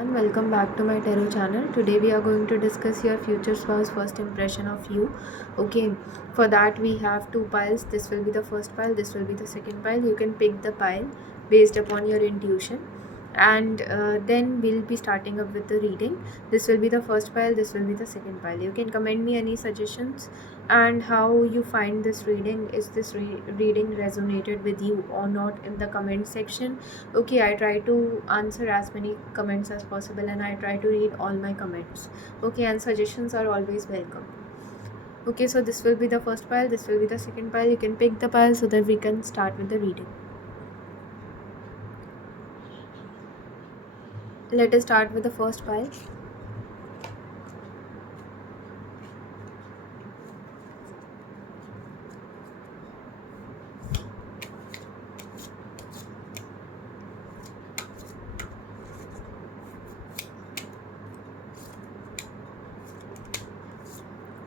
everyone, welcome back to my tarot channel. Today we are going to discuss your future spouse first impression of you. Okay, for that we have two piles. This will be the first pile, this will be the second pile. You can pick the pile based upon your intuition, and then we'll be starting up with the reading. This will be the first pile, this will be the second pile. You can comment me any suggestions and how you find this reading. Is this reading resonated with you or not in the comment section? Okay, I try to answer as many comments as possible, and I try to read all my comments. Okay, and suggestions are always welcome. Okay, so this will be the first pile, this will be the second pile. You can pick the pile so that we can start with the reading. Let us start with the first pile.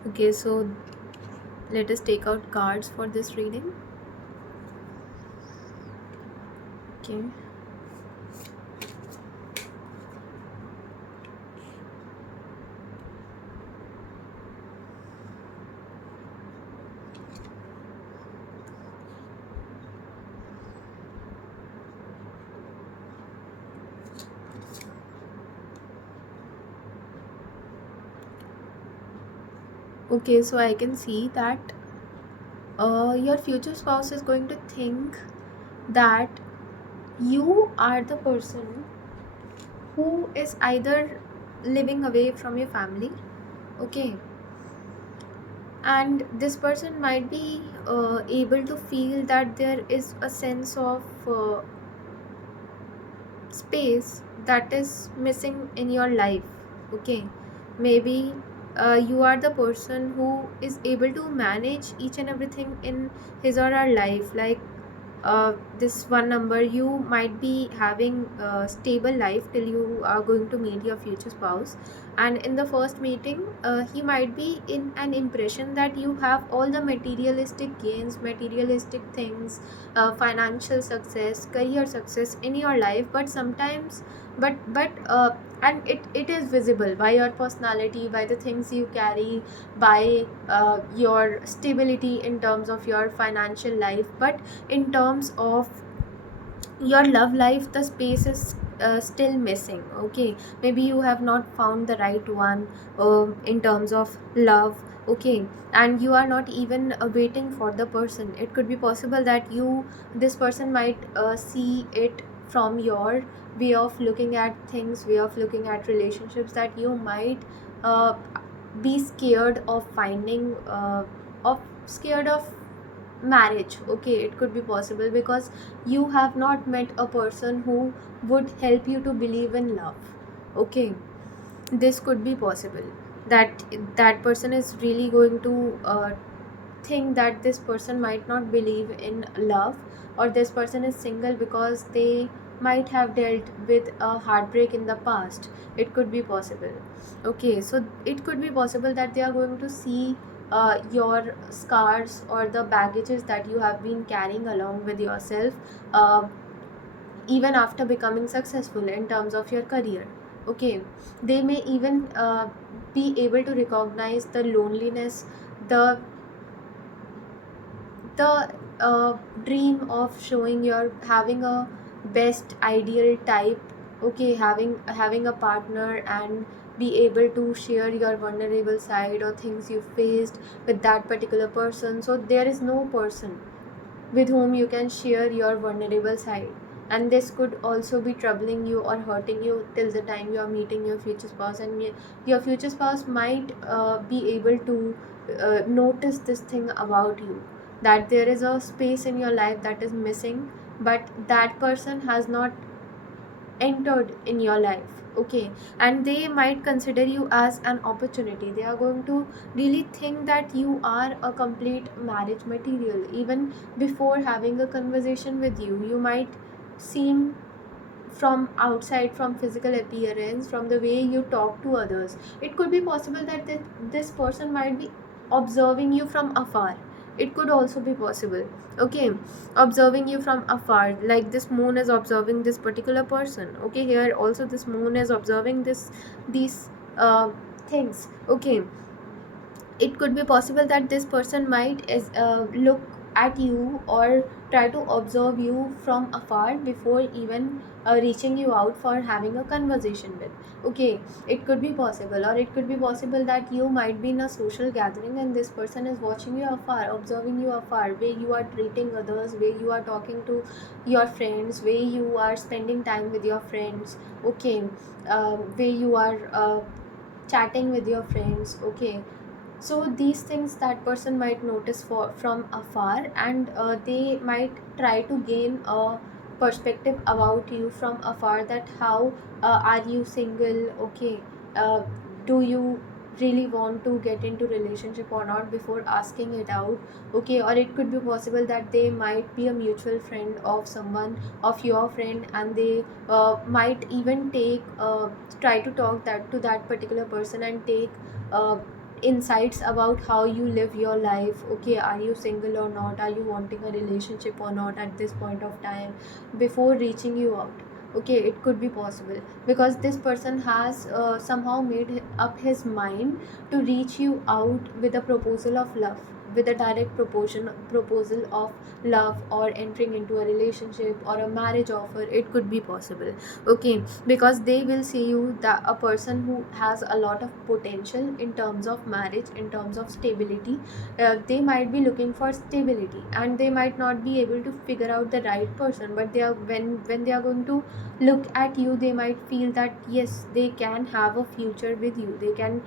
Okay, so let us take out cards for this reading. Okay. Okay, so I can see that your future spouse is going to think that you are the person who is either living away from your family, okay, and this person might be able to feel that there is a sense of space that is missing in your life. Okay, maybe you are the person who is able to manage each and everything in his or her life, like this one number. You might be having a stable life till you are going to meet your future spouse, and in the first meeting he might be in an impression that you have all the materialistic gains, materialistic things, financial success, career success in your life. But sometimes, but and it is visible by your personality, by the things you carry, by your stability in terms of your financial life. But in terms of your love life, the space is still missing. Okay, maybe you have not found the right one in terms of love. Okay, and you are not even waiting for the person. It could be possible that this person might see it from your way of looking at things, way of looking at relationships, that you might uh, be scared of finding of scared of marriage. Okay, it could be possible because you have not met a person who would help you to believe in love. Okay, this could be possible that that person is really going to think that this person might not believe in love, or this person is single because they might have dealt with a heartbreak in the past. It could be possible. Okay, so it could be possible that they are going to see your scars or the baggages that you have been carrying along with yourself, uh, even after becoming successful in terms of your career. Okay, they may even be able to recognize the loneliness, the the dream of showing your having a best ideal type. Okay, having a partner and be able to share your vulnerable side or things you faced with that particular person. So there is no person with whom you can share your vulnerable side, and this could also be troubling you or hurting you till the time you are meeting your future spouse. And your future spouse might be able to notice this thing about you, that there is a space in your life that is missing, but that person has not entered in your life. Okay, and they might consider you as an opportunity. They are going to really think that you are a complete marriage material. Even before having a conversation with you, you might seem from outside, from physical appearance, from the way you talk to others. It could be possible that this person might be observing you from afar, It could also be possible. Okay, observing you from afar, like this moon is observing this particular person. Okay, here also this moon is observing these things. Okay, it could be possible that this person might look at you or try to observe you from afar before even reaching you out for having a conversation with. Okay, it could be possible, or it could be possible that you might be in a social gathering and this person is watching you afar, observing you afar, way you are treating others, way you are talking to your friends, way you are spending time with your friends. Okay, way you are chatting with your friends. Okay, so these things that person might notice from afar, and they might try to gain a perspective about you from afar, that how are you single. Okay, uh, do you really want to get into relationship or not before asking it out. Okay, or it could be possible that they might be a mutual friend of someone, of your friend, and they might even try to talk that to that particular person and take uh, insights about how you live your life. Okay, are you single or not, are you wanting a relationship or not at this point of time, before reaching you out. Okay, it could be possible because this person has somehow made up his mind to reach you out with a proposal of love, with a direct proposal of love, or entering into a relationship or a marriage offer. It could be possible. Okay, because they will see you that a person who has a lot of potential in terms of marriage, in terms of stability. They might be looking for stability and they might not be able to figure out the right person, but they are when they are going to look at you, they might feel that yes, they can have a future with you, they can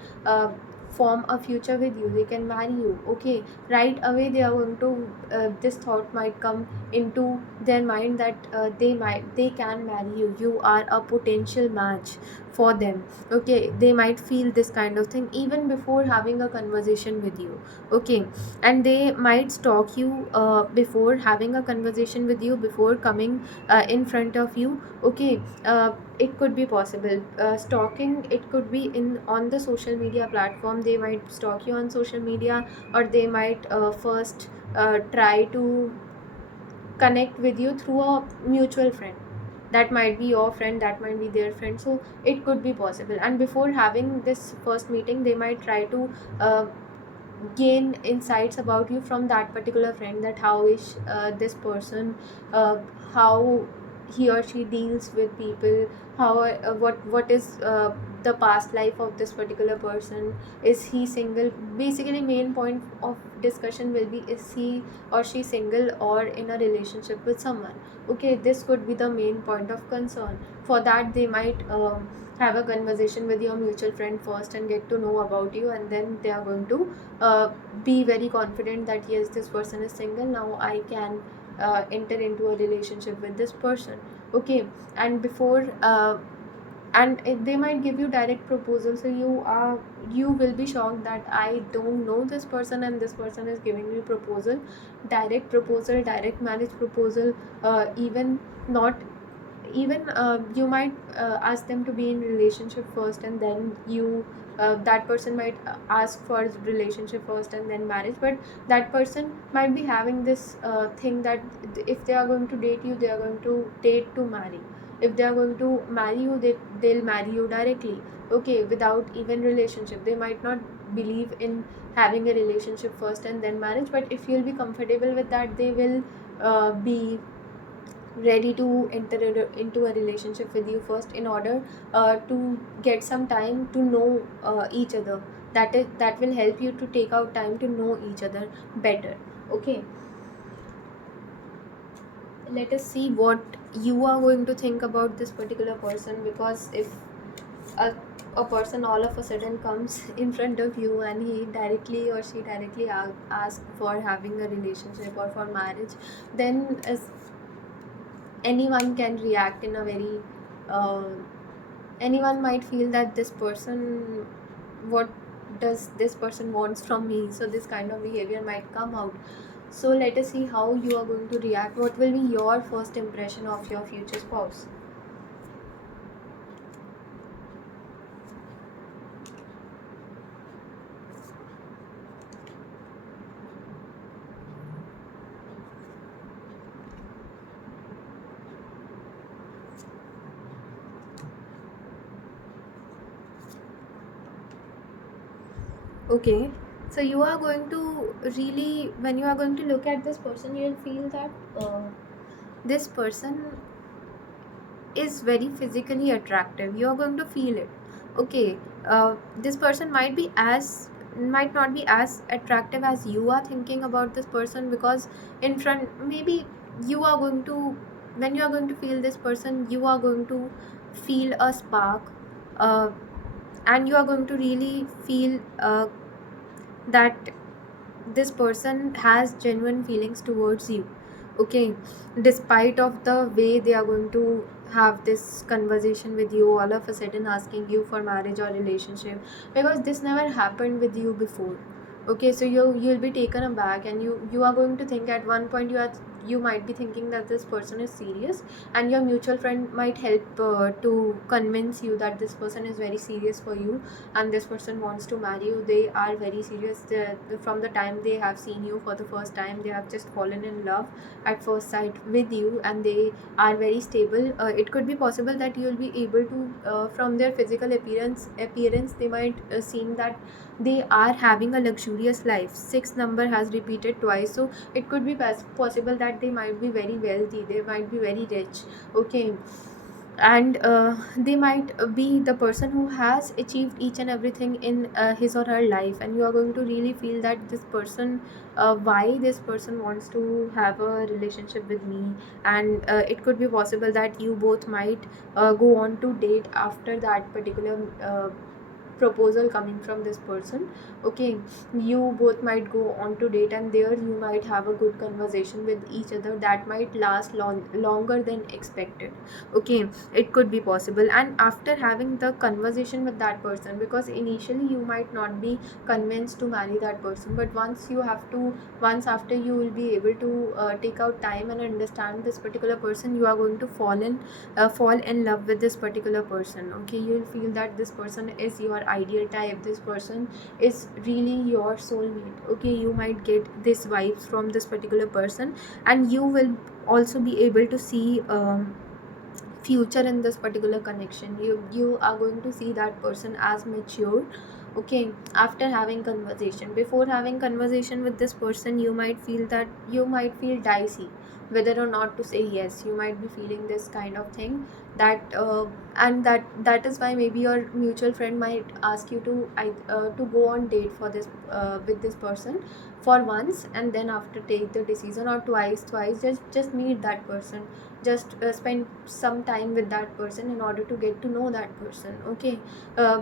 form a future with you, they can marry you. Okay, right away they are going to this thought might come into their mind that they can marry you, you are a potential match for them. Okay, they might feel this kind of thing even before having a conversation with you. Okay, and they might stalk you before having a conversation with you, before coming in front of you. Okay, it could be possible. Stalking, it could be in on the social media platform, they might stalk you on social media, or they might first try to connect with you through a mutual friend. That might be your friend, that might be their friend, so it could be possible. And before having this first meeting, they might try to uh, gain insights about you from that particular friend, that how is this person, uh, how he or she deals with people, how what is the past life of this particular person, is he single. Basically main point of discussion will be, is he or she single or in a relationship with someone. Okay, this could be the main point of concern. For that they might have a conversation with your mutual friend first and get to know about you, and then they are going to uh, be very confident that yes, this person is single, now I can enter into a relationship with this person. Okay, and before they might give you direct proposal, so you will be shocked that I don't know this person and this person is giving me proposal, direct proposal, direct marriage proposal. Even not even you might ask them to be in relationship first, and then you that person might ask for relationship first and then marriage. But that person might be having this thing that if they are going to date you, they are going to date to marry. If they are going to marry you, they'll marry you directly. Okay, without even relationship. They might not believe in having a relationship first and then marriage, but if you'll be comfortable with that, they will be ready to enter into a relationship with you first, in order to get some time to know each other. That will help you to take out time to know each other better. Okay, let us see what you are going to think about this particular person, because if a, a person all of a sudden comes in front of you and he directly or she directly asks for having a relationship or for marriage, then anyone can react in a very uh, anyone might feel that this person, what does this person wants from me, so this kind of behavior might come out. So let us see how you are going to react. What will be your first impression of your future spouse? Okay, so you are going to really, when you are going to look at this person, you'll feel that this person is very physically attractive. You are going to feel it. Okay, this person might not be as attractive as you are thinking about this person, because in front, maybe you are going to, when you are going to feel this person, you are going to feel a spark, uh, and you are going to really feel that this person has genuine feelings towards you. Okay, despite of the way they are going to have this conversation with you, all of a sudden asking you for marriage or relationship, because this never happened with you before. Okay, so you'll be taken aback, and you are going to think at one point, you might be thinking that this person is serious, and your mutual friend might help to convince you that this person is very serious for you, and this person wants to marry you. They are very serious. From the time they have seen you for the first time, they have just fallen in love at first sight with you, and they are very stable. It could be possible that you'll be able to, from their physical appearance, they might seem that they are having a luxurious life. Six number has repeated twice, so it could be possible that they might be very wealthy, they might be very rich. Okay, and they might be the person who has achieved each and everything in his or her life, and you are going to really feel that this person, why this person wants to have a relationship with me. And it could be possible that you both might go on to date after that particular proposal coming from this person. Okay, you both might go on to date, and there you might have a good conversation with each other that might last longer than expected. Okay, it could be possible. And after having the conversation with that person, because initially you might not be convinced to marry that person, but once after you will be able to take out time and understand this particular person, you are going to fall in love with this particular person. Okay, you will feel that this person is your ideal type, this person is really your soulmate. Okay, you might get this vibes from this particular person, and you will also be able to see future in this particular connection. You are going to see that person as mature. Okay, after having conversation, before having conversation with this person, you might feel dicey whether or not to say yes. You might be feeling this kind of thing, that and that is why maybe your mutual friend might ask you to go on date for this with this person for once, and then after take the decision, or twice, just meet that person, just spend some time with that person in order to get to know that person. Okay,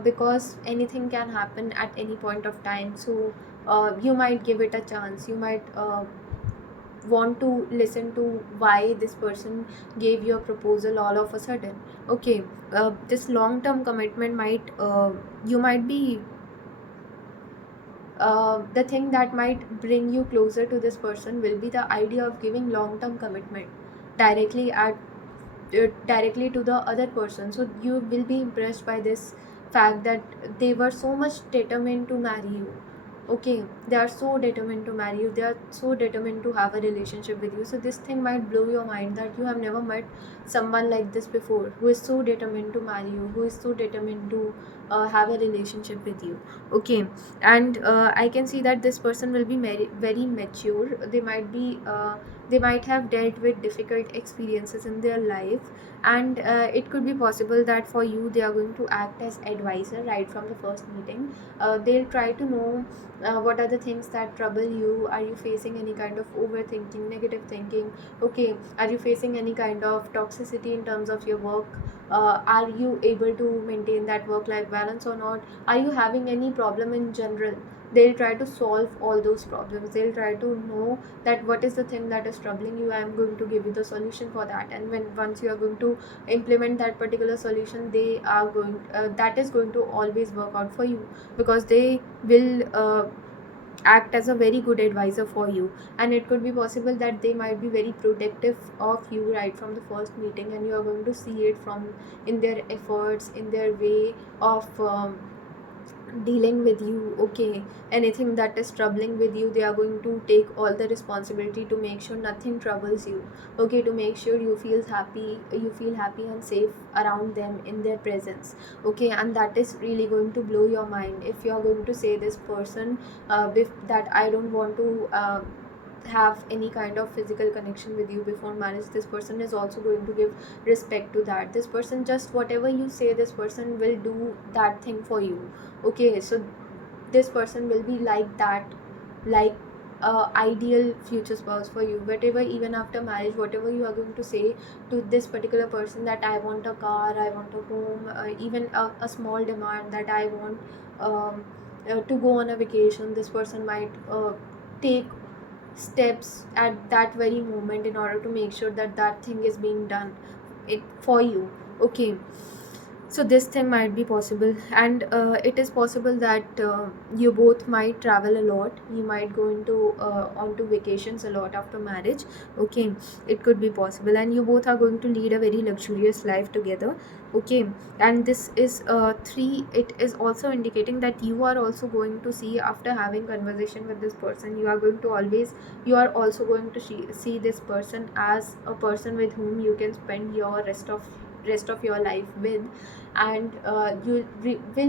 because anything can happen at any point of time. So you might give it a chance. You might want to listen to why this person gave you a proposal all of a sudden. Okay, this long term commitment might you might be the thing that might bring you closer to this person will be the idea of giving long term commitment directly at directly to the other person. So you will be impressed by this fact that they were so much determined to marry you. Okay, they are so determined to marry you, they are so determined to have a relationship with you. So this thing might blow your mind that you have never met someone like this before, who is so determined to marry you, who is so determined to have a relationship with you. Okay, and I can see that this person will be very mature. They might have dealt with difficult experiences in their life, and it could be possible that for you they are going to act as advisor right from the first meeting. They'll try to know what are the things that trouble you. Are you facing any kind of overthinking, negative thinking? Okay, are you facing any kind of toxicity in terms of your work? Are you able to maintain that work life balance or not? Are you having any problem in general? They'll try to solve all those problems. They'll try to know that what is the thing that is troubling you. I'm going to give you the solution for that, and when once you are going to implement that particular solution, they are going that is going to always work out for you, because they will act as a very good advisor for you. And it could be possible that they might be very protective of you right from the first meeting, and you are going to see it from in their efforts, in their way of dealing with you. Okay, anything that is troubling with you, they are going to take all the responsibility to make sure nothing troubles you. Okay, to make sure you feel happy and safe around them in their presence. Okay, and that is really going to blow your mind if you are going to say this person, that I don't want to have any kind of physical connection with you before marriage. This person is also going to give respect to that. This person, just whatever you say, this person will do that thing for you. Okay, so this person will be like that, like ideal future spouse for you. Whatever, even after marriage, whatever you are going to say to this particular person, that I want a car, I want a home, even a small demand that I want to go on a vacation, this person might take steps at that very moment in order to make sure that that thing is being done it for you. Okay, so this thing might be possible, and it is possible that you both might travel a lot. You might go into onto vacations a lot after marriage. Okay, it could be possible, and you both are going to lead a very luxurious life together. Okay, and this is three. It is also indicating that you are also going to see, after having conversation with this person, you are also going to see this person as a person with whom you can spend your rest of your life with. And will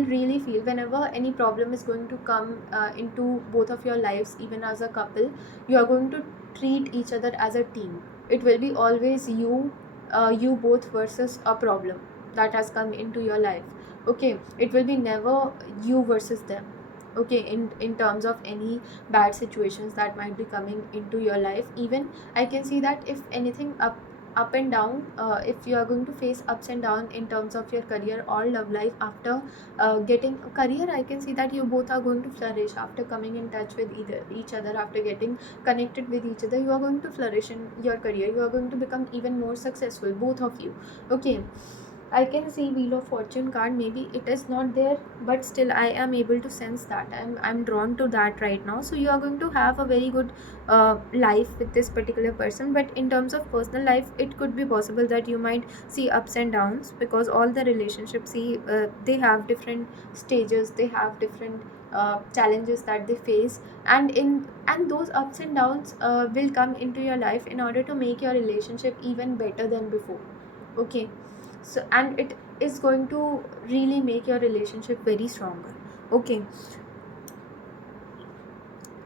really feel, whenever any problem is going to come into both of your lives, even as a couple, you are going to treat each other as a team. It will be always you both versus a problem that has come into your life. Okay, it will be never you versus them. Okay, in terms of any bad situations that might be coming into your life, even I can see that if anything up and down, if you are going to face ups and down in terms of your career or love life, after getting a career, I can see that you both are going to flourish after coming in touch with either each other, after getting connected with each other. You are going to flourish in your career, you are going to become even more successful, both of you. Okay, I can see Wheel of Fortune card. Maybe it is not there, but still I am able to sense that. I'm drawn to that right now. So you are going to have a very good life with this particular person. But in terms of personal life, it could be possible that you might see ups and downs, because all the relationships, see, they have different stages. They have different challenges that they face, and those ups and downs will come into your life in order to make your relationship even better than before. Okay, so, and it is going to really make your relationship very stronger. Okay,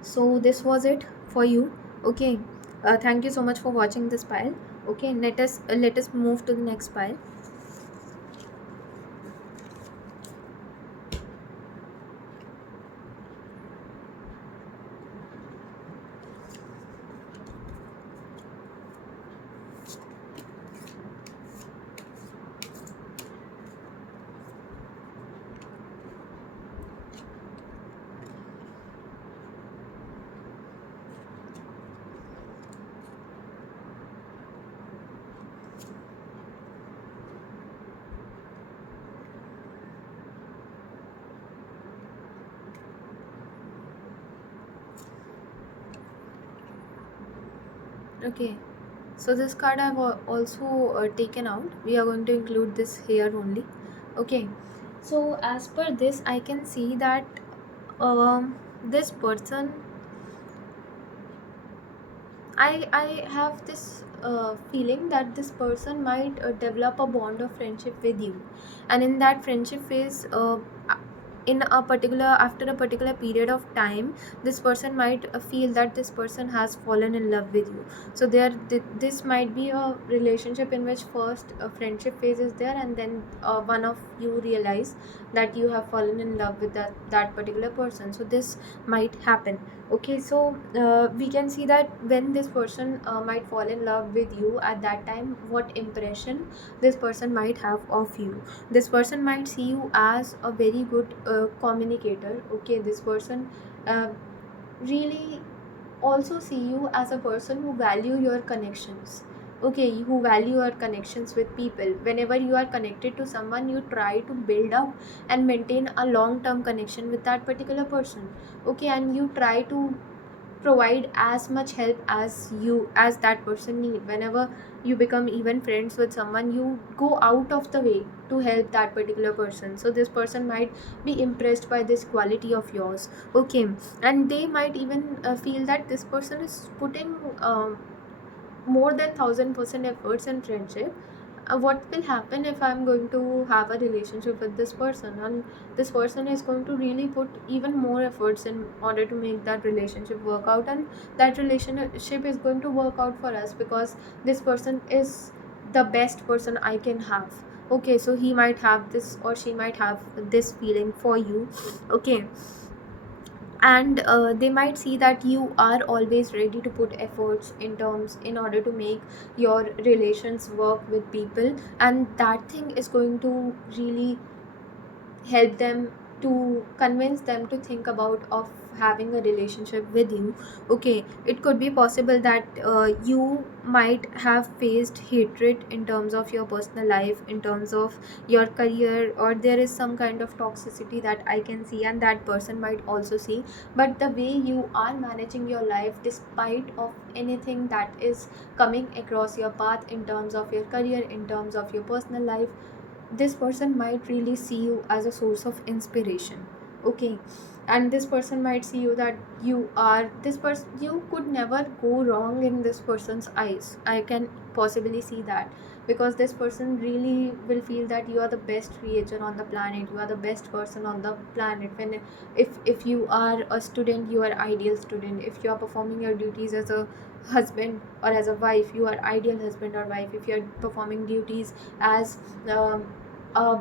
so this was it for you. Okay, thank you so much for watching this pile. Okay, let us move to the next pile. Okay, so this card I've also taken out. We are going to include this here only. Okay, so as per this, I can see that this person, I have this feeling that this person might develop a bond of friendship with you, and in that friendship phase, in a particular after a particular period of time, this person might feel that this person has fallen in love with you. So this might be a relationship in which first a friendship phase is there, and then one of you realize that you have fallen in love with that particular person. So this might happen. Okay, so we can see that when this person might fall in love with you, at that time, what impression this person might have of you. This person might see you as a very good communicator. Okay, this person really also see you as a person who value your connections. Okay, who value your connections with people. Whenever you are connected to someone, you try to build up and maintain a long term connection with that particular person. Okay, and you try to provide as much help as that person need. Whenever you become even friends with someone, you go out of the way to help that particular person. So this person might be impressed by this quality of yours. Okay, and they might even feel that this person is putting more than 1000% efforts in friendship. What will happen if I'm going to have a relationship with this person, and this person is going to really put even more efforts in order to make that relationship work out, and that relationship is going to work out for us because this person is the best person I can have. Okay, so he might have this or she might have this feeling for you. Okay, and they might see that you are always ready to put efforts in order to make your relations work with people, and that thing is going to really help them to convince them to think about of having a relationship with you. Okay, it could be possible that you might have faced hatred in terms of your personal life, in terms of your career, or there is some kind of toxicity that I can see and that person might also see. But the way you are managing your life despite of anything that is coming across your path in terms of your career, in terms of your personal life, this person might really see you as a source of inspiration. Okay, and this person might see you that you are this person, you could never go wrong in this person's eyes. I can possibly see that, because this person really will feel that you are the best creature on the planet, you are the best person on the planet. When if you are a student, you are ideal student. If you are performing your duties as a husband or as a wife, you are ideal husband or wife. If you are performing duties as um, a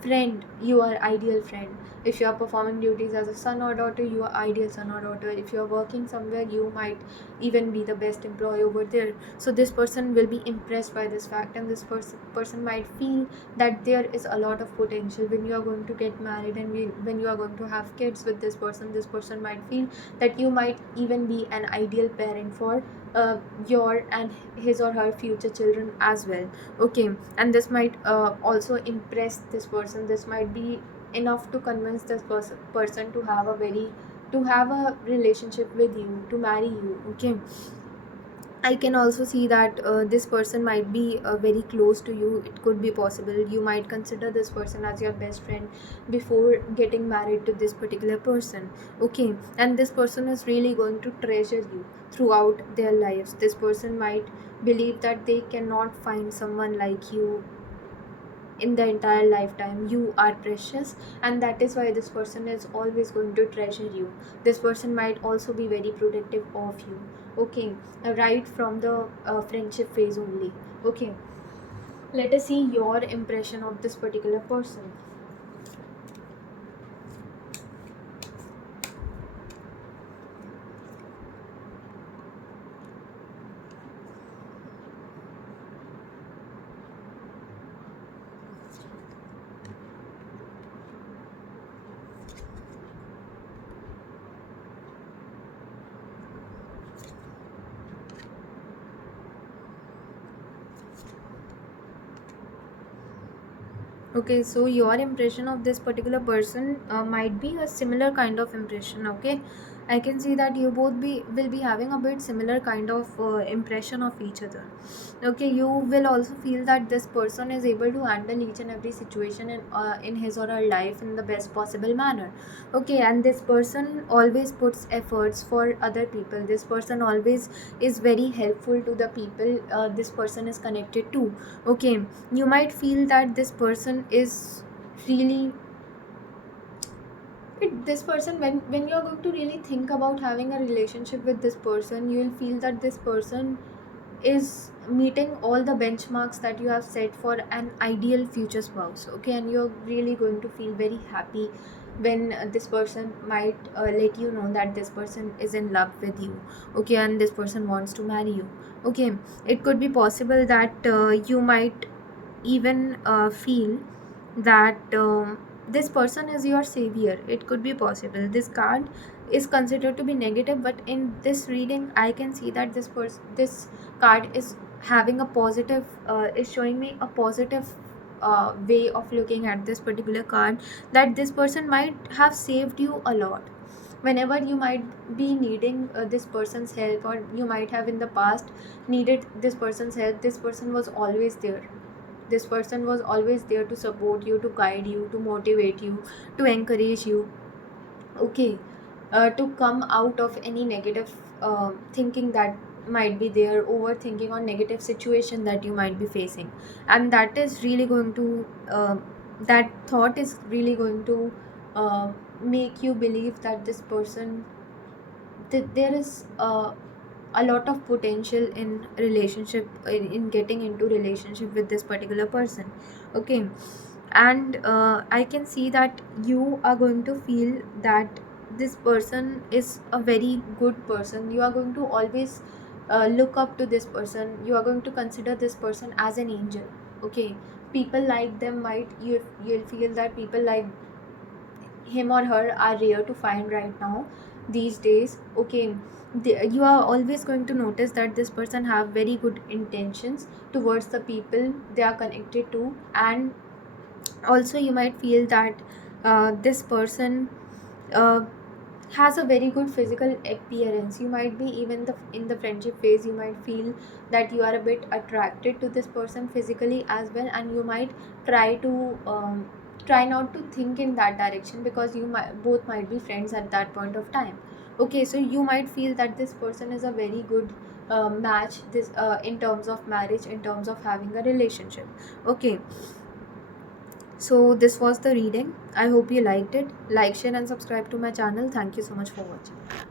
friend, you are ideal friend. If you are performing duties as a son or daughter, you are ideal son or daughter. If you are working somewhere, you might even be the best employee over there. So this person will be impressed by this fact, and this person might feel that there is a lot of potential when you are going to get married, and when you are going to have kids with this person. This person might feel that you might even be an ideal parent for your and his or her future children as well. Okay, and this might also impress this person. This might be enough to convince this person to have a relationship with you, to marry you. Okay, I can also see that this person might be very close to you. It could be possible you might consider this person as your best friend before getting married to this particular person. Okay, and this person is really going to treasure you throughout their lives. This person might believe that they cannot find someone like you in the entire lifetime. You are precious, and that is why this person is always going to treasure you. This person might also be very protective of you. Okay, right from the friendship phase only. Okay, let us see your impression of this particular person. Okay, so your impression of this particular person might be a similar kind of impression. Okay, I can see that you both be will be having a bit similar kind of impression of each other. Okay, you will also feel that this person is able to handle each and every situation in his or her life in the best possible manner. Okay, and this person always puts efforts for other people. This person always is very helpful to the people this person is connected to. Okay, you might feel that this person is really this person, when you're going to really think about having a relationship with this person, you'll feel that this person is meeting all the benchmarks that you have set for an ideal future spouse. Okay, and you're really going to feel very happy when this person might let you know that this person is in love with you. Okay, and this person wants to marry you. Okay, it could be possible that you might even feel that this person is your savior. It could be possible this card is considered to be negative, but in this reading I can see that this card is having a positive is showing me a positive way of looking at this particular card, that this person might have saved you a lot. whenever you might be needing this person's help, or you might have in the past needed this person's help, this person was always there. This person was always there to support you, to guide you, to motivate you, to encourage you. Okay. To come out of any negative thinking that might be there, overthinking or negative situation that you might be facing. And that is really going to that thought is really going to make you believe that this person, that there is a lot of potential in relationship, in getting into relationship with this particular person. Okay. And I can see that you are going to feel that this person is a very good person. You are going to always look up to this person. You are going to consider this person as an angel. Okay. People like them, might you'll feel that people like him or her are rare to find right now, these days. Okay. You are always going to notice that this person have very good intentions towards the people they are connected to. And also you might feel that this person uh, has a very good physical appearance. You might be even in the friendship phase, you might feel that you are a bit attracted to this person physically as well, and you might try to try not to think in that direction, because you might both might be friends at that point of time. Okay, so you might feel that this person is a very good match, this in terms of marriage, in terms of having a relationship. Okay. So this was the reading. I hope you liked it. Like, share and subscribe to my channel. Thank you so much for watching.